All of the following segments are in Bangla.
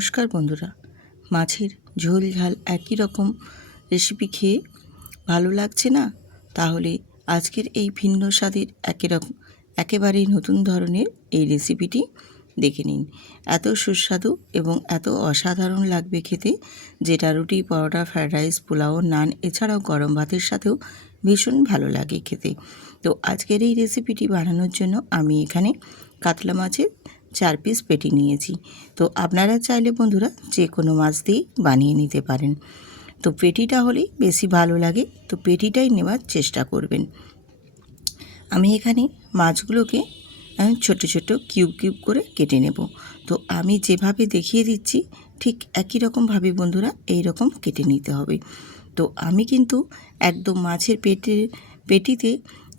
নমস্কার বন্ধুরা। মাছের ঝোল ঝাল একই রকম রেসিপি খেয়ে ভালো লাগছে না? তাহলে আজকের এই ভিন্ন স্বাদের একেবারেই নতুন ধরনের এই রেসিপিটি দেখে নিন। এত সুস্বাদু এবং এত অসাধারণ লাগবে খেতে, যেটা রুটি, পরোটা, ফ্রায়েড রাইস, পোলাও, নান এছাড়াও গরম ভাতের সাথেও ভীষণ ভালো লাগে খেতে। তো আজকের এই রেসিপিটি বানানোর জন্য আমি এখানে কাতলা মাছের 4 পিস পেটি নিয়েছি। তো আপনারা চাইলে বন্ধুরা যে কোনো মাছ দিয়েই বানিয়ে নিতে পারেন। তো পেটিটা হলেই বেশি ভালো লাগে, তো পেটিটাই নেওয়ার চেষ্টা করবেন। আমি এখানে মাছগুলোকে ছোট ছোট কিউব কিউব করে কেটে নেব। তো আমি যেভাবে দেখিয়ে দিচ্ছি ঠিক একই রকমভাবে বন্ধুরা এই রকম কেটে নিতে হবে। তো আমি কিন্তু একদম মাছের পেটিতে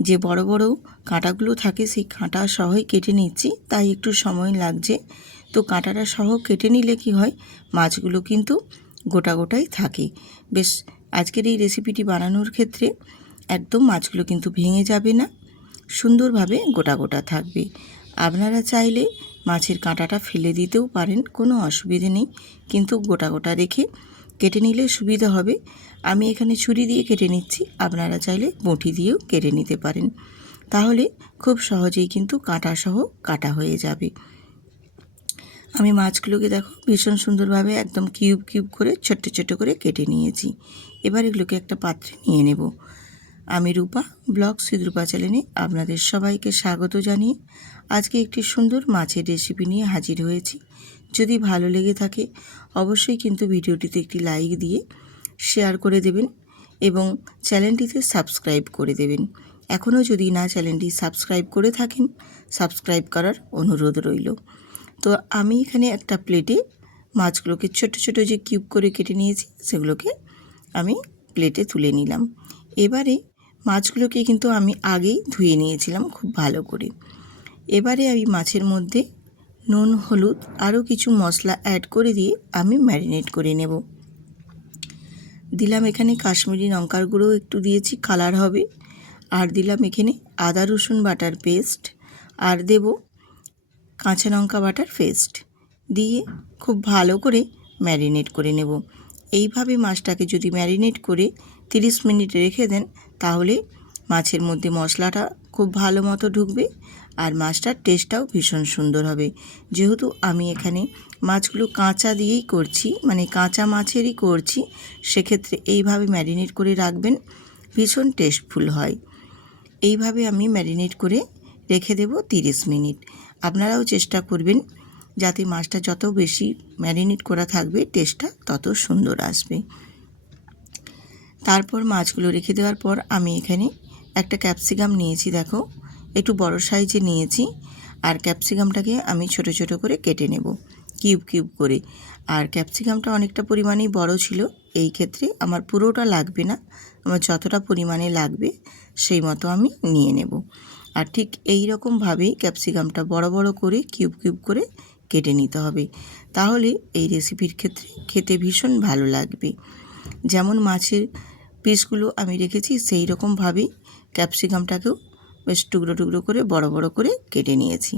যে বড় বড় কাঁটাগুলো থাকে সেই কাঁটা সহই কেটে নিচ্ছি, তাই একটু সময় লাগছে। তো কাঁটাটা সহ কেটে নিলে কি হয়, মাছগুলো কিন্তু গোটা গোটাই থাকে। বেশ, আজকের এই রেসিপিটি বানানোর ক্ষেত্রে একদম মাছগুলো কিন্তু ভেঙে যাবে না, সুন্দরভাবে গোটা গোটা থাকবে। আপনারা চাইলে মাছের কাঁটাটা ফেলে দিতেও পারেন, কোনো অসুবিধে নেই, কিন্তু গোটা গোটা রেখে কেটে নিলে সুবিধা হবে। আমি এখানে ছুরি দিয়ে কেটে নিচ্ছি, আপনারা চাইলে বঁটি দিয়েও কেটে নিতে পারেন, তাহলে খুব সহজেই কিন্তু কাঁটাসহ কাটা হয়ে যাবে। আমি মাছগুলোকে দেখো ভীষণ সুন্দরভাবে একদম কিউব কিউব করে ছোট্ট ছোট্ট করে কেটে নিয়েছি। এবার এগুলোকে একটা পাত্রে নিয়ে নেব। আমি রূপা ব্লগ রূপা চ্যানেলে আপনাদের সবাইকে স্বাগত জানিয়ে আজকে একটি সুন্দর মাছের রেসিপি নিয়ে হাজির হয়েছি। যদি ভালো লেগে থাকে অবশ্যই কিন্তু ভিডিওটিতে একটি লাইক দিয়ে শেয়ার করে দেবেন এবং চ্যানেলটিতে সাবস্ক্রাইব করে দেবেন। এখনও যদি না চ্যানেলটি সাবস্ক্রাইব করে থাকেন, সাবস্ক্রাইব করার অনুরোধ রইল। তো আমি এখানে একটা প্লেটে মাছগুলোকে ছোট ছোট যে কিউব করে কেটে নিয়েছি সেগুলোকে আমি প্লেটে তুলে নিলাম। এবারে মাছগুলোকে কিন্তু আমি আগেই ধুয়ে নিয়েছিলাম খুব ভালো করে। এবারে আমি মাছের মধ্যে নুন, হলুদ আরও কিছু মশলা অ্যাড করে দিয়ে আমি ম্যারিনেট করে নেব। দিলাম এখানে কাশ্মীরি লঙ্কার গুঁড়ো একটু দিয়েছি, কালার হবে। আর দিলাম এখানে আদা রসুন বাটার পেস্ট, আর দেব কাঁচা লঙ্কা বাটার পেস্ট দিয়ে খুব ভালো করে ম্যারিনেট করে নেব। এইভাবে মাছটাকে যদি ম্যারিনেট করে 30 মিনিট রেখে দেন, তাহলে মাছের মধ্যে মশলাটা খুব ভালো মতো ঢুকবে আর মাছটার টেস্টটাও ভীষণ সুন্দর হবে। যেহেতু আমি এখানে মাছগুলো কাঁচা দিয়েই করছি, মানে কাঁচা মাছেরই করছি, সেক্ষেত্রে এইভাবে ম্যারিনেট করে রাখবেন, ভীষণ টেস্টফুল হয়। এইভাবে আমি ম্যারিনেট করে রেখে দেব 30 মিনিট। আপনারাও চেষ্টা করবেন যাতে মাছটা যত বেশি ম্যারিনেট করা থাকবে টেস্টটা তত সুন্দর আসবে। তারপর মাছগুলো রেখে দেওয়ার পর আমি এখানে একটা ক্যাপসিকাম নিয়েছি, দেখো একটু বড় সাইজে নিয়েছি। আর ক্যাপসিকামটাকে আমি ছোট ছোট করে কেটে নেব কিউব কিউব করে। আর ক্যাপসিকামটা অনেকটা পরিমাণেই বড় ছিল, এই ক্ষেত্রে আমার পুরোটা লাগবে না, আমার যতটা পরিমাণে লাগবে সেই মতো আমি নিয়ে নেব। আর ঠিক এই রকমভাবেই ক্যাপসিকামটা বড় বড় করে কিউব কিউব করে কেটে নিতে হবে, তাহলে এই রেসিপির ক্ষেত্রে খেতে ভীষণ ভালো লাগবে। যেমন মাছের পিসগুলো আমি রেখেছি সেই রকমভাবেই ক্যাপসিকামটাকেও বেশ টুকরো টুকরো করে বড় বড় করে কেটে নিয়েছি।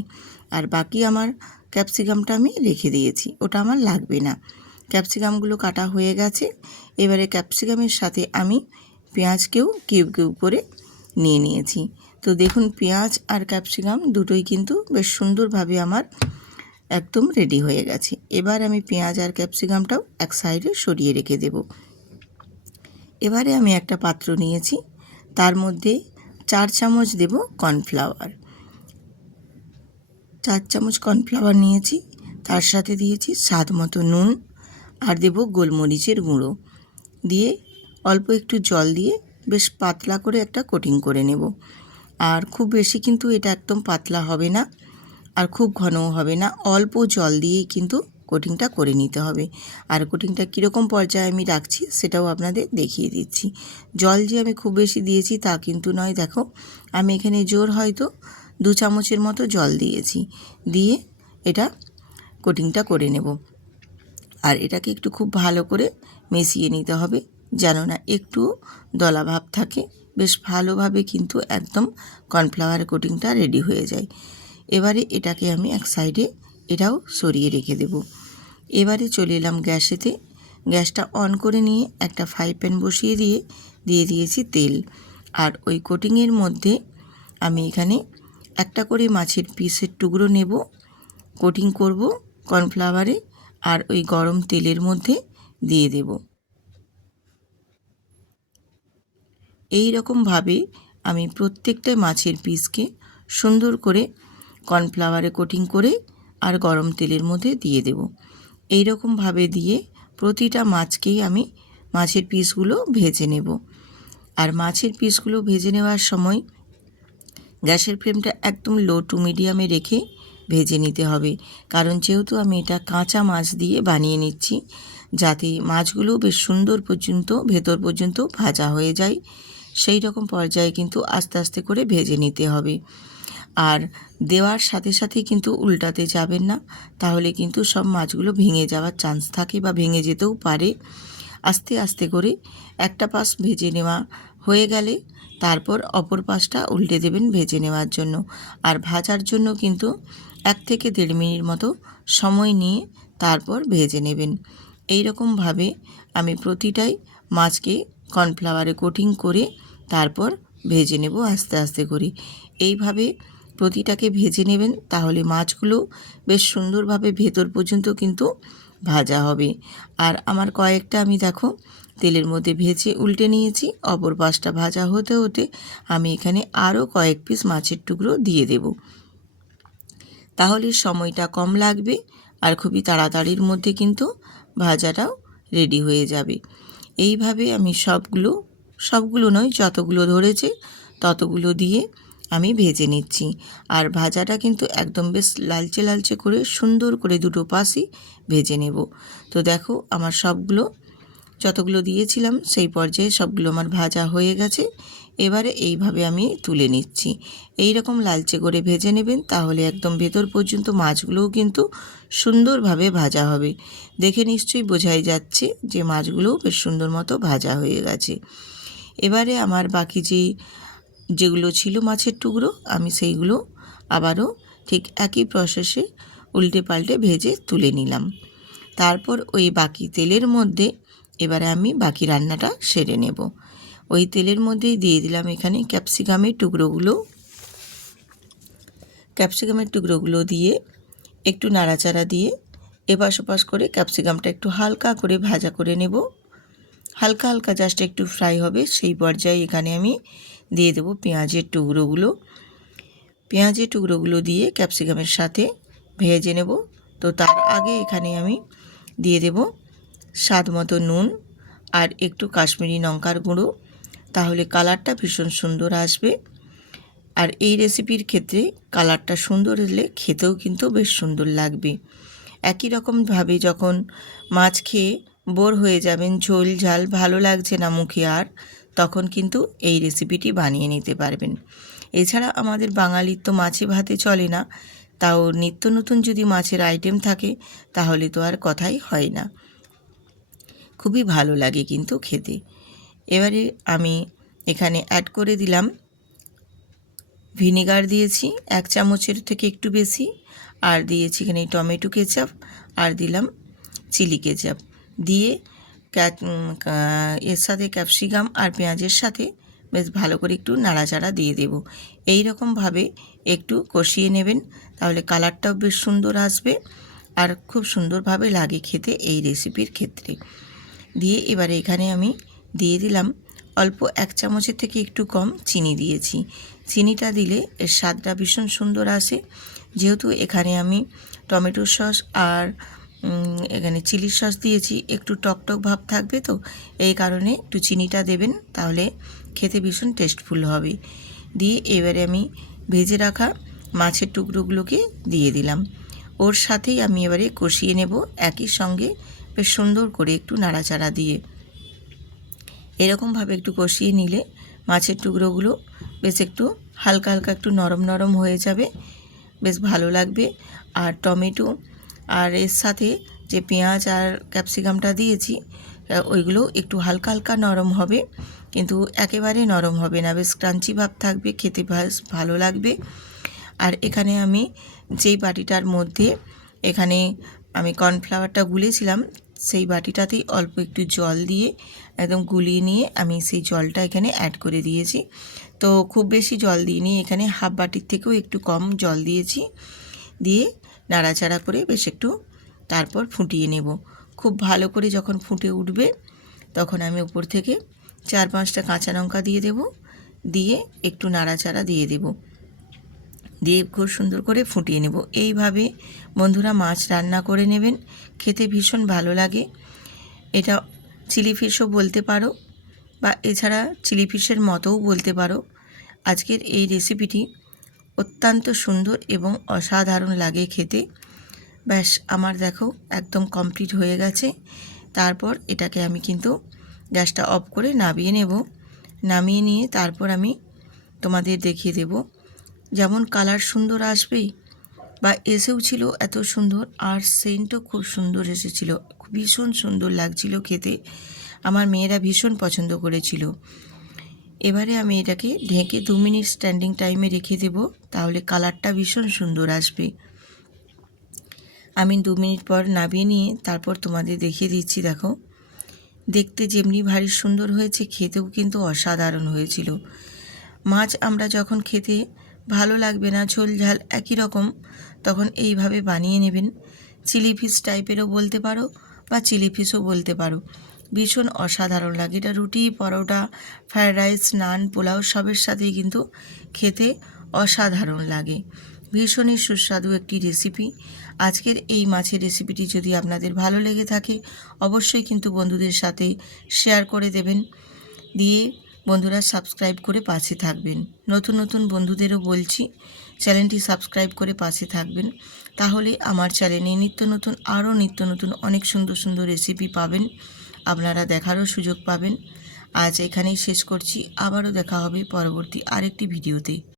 আর বাকি আমার ক্যাপসিকামটা আমি রেখে দিয়েছি, ওটা আমার লাগবে না। ক্যাপসিকামগুলো কাটা হয়ে গেছে। এবারে ক্যাপসিকামের সাথে আমি পেঁয়াজকেও কিউব কিউব করে নিয়ে নিয়েছি। তো দেখুন পেঁয়াজ আর ক্যাপসিকাম দুটোই কিন্তু বেশ সুন্দরভাবে আমার একদম রেডি হয়ে গেছে। এবার আমি পেঁয়াজ আর ক্যাপসিকামটাও এক সাইডে সরিয়ে রেখে দেব। এবারে আমি একটা পাত্র নিয়েছি, তার মধ্যে 4 চামচ দেব কর্নফ্লাওয়ার। 4 চামচ কর্নফ্লাওয়ার নিয়েছি, তার সাথে দিয়েছি স্বাদ মতো নুন, আর দেব গোলমরিচের গুঁড়ো দিয়ে অল্প একটু জল দিয়ে বেশ পাতলা করে একটা কোটিং করে নেব। আর খুব বেশি কিন্তু এটা একদম পাতলা হবে না, আর খুব ঘনও হবে না, অল্প জল দিয়েই কিন্তু কোটিংটা করে নিতে হবে। আর কোটিংটা কীরকম পর্যায়ে আমি রাখছি সেটাও আপনাদের দেখিয়ে দিচ্ছি। জল যে আমি খুব বেশি দিয়েছি তা কিন্তু নয়, দেখো আমি এখানে জোর হয়তো 2 চামচের মতো জল দিয়েছি, দিয়ে এটা কোটিংটা করে নেব। আর এটাকে একটু খুব ভালো করে মিশিয়ে নিতে হবে, যেন না একটু দলা ভাব থাকে। বেশ ভালোভাবে কিন্তু একদম কর্নফ্লাওয়ার কোটিংটা রেডি হয়ে যায়। এবারে এটাকে আমি এক সাইডে এটাও সরিয়ে রেখে দেব। এবারে চলে এলাম গ্যাসেতে। গ্যাসটা অন করে নিয়ে একটা ফ্রাই প্যান বসিয়ে দিয়ে দিয়েছি তেল। আর ওই কোটিংয়ের মধ্যে আমি এখানে একটা করে মাছের পিসের টুকরো নেব, কোটিং করব কর্নফ্লাওয়ারে, আর ওই গরম তেলের মধ্যে দিয়ে দেব। এই রকমভাবে আমি প্রত্যেকটা মাছের পিসকে সুন্দর করে কর্নফ্লাওয়ারে কোটিং করে আর গরম তেলের মধ্যে দিয়ে দেব। এই রকমভাবে দিয়ে প্রতিটা মাছকেই আমি মাছের পিসগুলো ভেজে নেব। আর মাছের পিসগুলো ভেজে নেওয়ার সময় গ্যাসের ফ্লেমটা একদম লো টু মিডিয়ামে রেখে ভেজে নিতে হবে, কারণ যেহেতু আমি এটা কাঁচা মাছ দিয়ে বানিয়ে নিচ্ছি, যাতে মাছগুলো বেশ সুন্দর পর্যন্ত ভেতর পর্যন্ত ভাজা হয়ে যায়, সেই রকম পর্যায়ে কিন্তু আস্তে আস্তে করে ভেজে নিতে হবে। আর দেওয়ার সাথে সাথে কিন্তু উল্টাতে যাবেন না, তাহলে কিন্তু সব মাছগুলো ভেঙে যাওয়ার চান্স থাকে বা ভেঙে যেতেও পারে। আস্তে আস্তে করে একটা পাশ ভেজে নেওয়া হয়ে গেলে তারপর অপর পাশটা উল্টে দেবেন ভেজে নেওয়ার জন্য। আর ভাজার জন্য কিন্তু 1 থেকে 1.5 মিনিট মতো সময় নিয়ে তারপর ভেজে নেবেন। এই রকমভাবে আমি প্রতিটাই মাছকে কর্নফ্লাওয়ারে কোটিং করে তারপর ভেজে নেব আস্তে আস্তে করে। এইভাবে প্রতিটাকে ভেজে নেবেন, তাহলে মাছগুলো বেশ সুন্দরভাবে ভেতর পর্যন্ত কিন্তু ভাজা হবে। আর আমার কয়েকটা আমি দেখো তেলের মধ্যে ভেজে উল্টে নিয়েছি। অপর পাশটা ভাজা হতে হতে আমি এখানে আরও কয়েক পিস মাছের টুকরো দিয়ে দেব, তাহলে সময়টা কম লাগবে আর খুবই তাড়াতাড়ির মধ্যে কিন্তু ভাজাটাও রেডি হয়ে যাবে। এইভাবে আমি সবগুলো নয়, যতগুলো ধরেছে ততগুলো দিয়ে আমি ভেজে নিচ্ছি। আর ভাজাটা কিন্তু একদম বেশ লালচে লালচে করে সুন্দর করে দুটো পাশই ভেজে নেব। তো দেখো আমার যতগুলো দিয়েছিলাম সেই পর্যায়ে সবগুলো আমার ভাজা হয়ে গেছে। এবারে এইভাবে আমি তুলে নিচ্ছি। এই রকম লালচে করে ভেজে নেবেন, তাহলে একদম ভেতর পর্যন্ত মাছগুলোও কিন্তু সুন্দরভাবে ভাজা হবে। দেখে নিশ্চয়ই বোঝাই যাচ্ছে যে মাছগুলো বেশ সুন্দর মতো ভাজা হয়ে গেছে। এবারে আমার বাকি যেগুলো ছিল মাছের টুকরো, আমি সেইগুলো আবারও ঠিক একই প্রসেসে উল্টে পাল্টে ভেজে তুলে নিলাম। তারপর ওই বাকি তেলের মধ্যে এবারে আমি বাকি রান্নাটা সেরে নেব। ওই তেলের মধ্যেই দিয়ে দিলাম এখানে ক্যাপসিকামের টুকরোগুলো দিয়ে একটু নাড়াচাড়া দিয়ে এপাশ ওপাশ করে ক্যাপসিকামটা একটু হালকা করে ভাজা করে নেব। হালকা হালকা জাস্ট একটু ফ্রাই হবে, সেই পর্যায়ে এখানে আমি দিয়ে দেব পেঁয়াজের টুকরোগুলো দিয়ে ক্যাপসিকামের সাথে ভেজে নেব। তো তার আগে এখানে আমি দিয়ে দেব স্বাদ মতো নুন আর একটু কাশ্মীরি লঙ্কার গুঁড়ো, তাহলে কালারটা ভীষণ সুন্দর আসবে। আর এই রেসিপির ক্ষেত্রে কালারটা সুন্দর হলে খেতেও কিন্তু বেশ সুন্দর লাগবে। একই রকমভাবে যখন মাছ খেয়ে বোর হয়ে যাবেন, ঝোল ঝাল ভালো লাগছে না মুখে আর, তখন কিন্তু এই রেসিপিটি বানিয়ে নিতে পারবেন। এছাড়া আমাদের বাঙালির তো মাছে ভাতে চলে না, তাও নিত্য নতুন যদি মাছের আইটেম থাকে তাহলে তো আর কথাই হয় না, খুবই ভালো লাগে কিন্তু খেতে। এবারে আমি এখানে অ্যাড করে দিলাম ভিনেগার, দিয়েছি 1 চামচের থেকে একটু বেশি, আর দিয়েছি এখানে টমেটো কেচাপ, আর দিলাম চিলি কেচাপ দিয়ে এর সাথে ক্যাপসিকাম আর পেঁয়াজের সাথে বেশ ভালো করে একটু নাড়াচাড়া দিয়ে দেব। এই রকমভাবে একটু কষিয়ে নেবেন, তাহলে কালারটাও বেশ সুন্দর আসবে আর খুব সুন্দরভাবে লাগে খেতে এই রেসিপির ক্ষেত্রে। দিয়ে এবারে এখানে আমি দিয়ে দিলাম অল্প 1 চামচের থেকে একটু কম চিনি দিয়েছি। চিনিটা দিলে এর স্বাদটা ভীষণ সুন্দর আসে। যেহেতু এখানে আমি টমেটো সস আর এখানে চিলি সস দিয়েছি, একটু টকটক ভাব থাকবে, তো এই কারণে একটু চিনিটা দেবেন, তাহলে খেতে ভীষণ টেস্টফুল হবে। দিয়ে এবারে আমি ভেজে রাখা মাছের টুকরোগুলোকে দিয়ে দিলাম। ওর সাথেই আমি এবারে কষিয়ে নেব একই সঙ্গে বেশ সুন্দর করে একটু নাড়াচাড়া দিয়ে। এরকমভাবে একটু কষিয়ে নিলে মাছের টুকরোগুলো বেশ একটু হালকা হালকা একটু নরম নরম হয়ে যাবে, বেশ ভালো লাগবে। আর টমেটো আর এর সাথে যে পেঁয়াজ আর ক্যাপসিকামটা দিয়েছি ওইগুলো একটু হালকা হালকা নরম হবে, কিন্তু একেবারে নরম হবে না, বেশ ক্রাঞ্চি ভাব থাকবে, খেতে বেশ ভালো লাগবে। আর এখানে আমি যেই বাটিটার মধ্যে এখানে আমি কর্নফ্লাওয়ারটা গুলেছিলাম, সেই বাটিটাতেই অল্প একটু জল দিয়ে একদম গুলিয়ে নিয়ে আমি সেই জলটা এখানে অ্যাড করে দিয়েছি। তো খুব বেশি জল দিইনি, এখানে হাফ বাটির থেকেও একটু কম জল দিয়েছি। দিয়ে নাড়াচাড়া করে বেশ একটু তারপর ফুটিয়ে নেব। খুব ভালো করে যখন ফুটে উঠবে তখন আমি উপর থেকে 4-5টা কাঁচা লঙ্কা দিয়ে দেব, দিয়ে একটু নাড়াচাড়া দিয়ে দেব, দিয়ে খুব সুন্দর করে ফুটিয়ে নেব। এইভাবে বন্ধুরা মাছ রান্না করে নেবেন, খেতে ভীষণ ভালো লাগে। এটা চিলি ফিশও বলতে পারো বা এছাড়া চিলি ফিশের মতোও বলতে পারো। আজকের এই রেসিপিটি অত্যন্ত সুন্দর এবং অসাধারণ লাগে খেতে। ব্যাস আমার দেখো একদম কমপ্লিট হয়ে গেছে। তারপর এটাকে আমি কিন্তু গ্যাসটা অফ করে নামিয়ে নেব। নামিয়ে নিয়ে তারপর আমি তোমাদের দেখিয়ে দেব, যেমন কালার সুন্দর আসবে বা এসেও ছিল এত সুন্দর, আর সেন্টও খুব সুন্দর এসেছিল, ভীষণ সুন্দর লাগছিল খেতে। আমার মেয়েরা ভীষণ পছন্দ করেছিল। এবারে আমি এটাকে ঢেকে 2 মিনিট স্ট্যান্ডিং টাইমে রেখে দেব, তাহলে কালারটা ভীষণ সুন্দর আসবে। আমি 2 মিনিট পর নামিয়ে নিয়ে তারপর তোমাদের দেখিয়ে দিচ্ছি। দেখো দেখতে যেমনি ভারী সুন্দর হয়েছে, খেতেও কিন্তু অসাধারণ হয়েছিল। মাছ আমরা যখন খেতে ভালো লাগবে না, ঝোল ঝাল একই রকম, তখন এইভাবে বানিয়ে নেবেন। চিলি ফিশ টাইপেরও বলতে পারো বা চিলি ফিশও বলতে পারো, ভীষণ অসাধারণ লাগে। এটা রুটি, পরোটা, ফ্রায়েড রাইস, নান, পোলাও সবের সাথেই কিন্তু খেতে অসাধারণ লাগে। ভীষণই সুস্বাদু একটি রেসিপি। আজকের এই মাছের রেসিপিটি যদি আপনাদের ভালো লেগে থাকে অবশ্যই কিন্তু বন্ধুদের সাথে শেয়ার করে দেবেন, দিয়ে বন্ধুরা সাবস্ক্রাইব করে পাশে থাকবেন। নতুন নতুন বন্ধুদেরও বলছি চ্যানেলটি সাবস্ক্রাইব করে পাশে থাকবেন, তাহলে আমার চ্যানেলে নিত্য নতুন অনেক সুন্দর সুন্দর রেসিপি পাবেন, আপনারা দেখারও সুযোগ পাবেন। আজ এখানেই শেষ করছি, আবারও দেখা হবে পরবর্তী আরেকটি ভিডিওতে।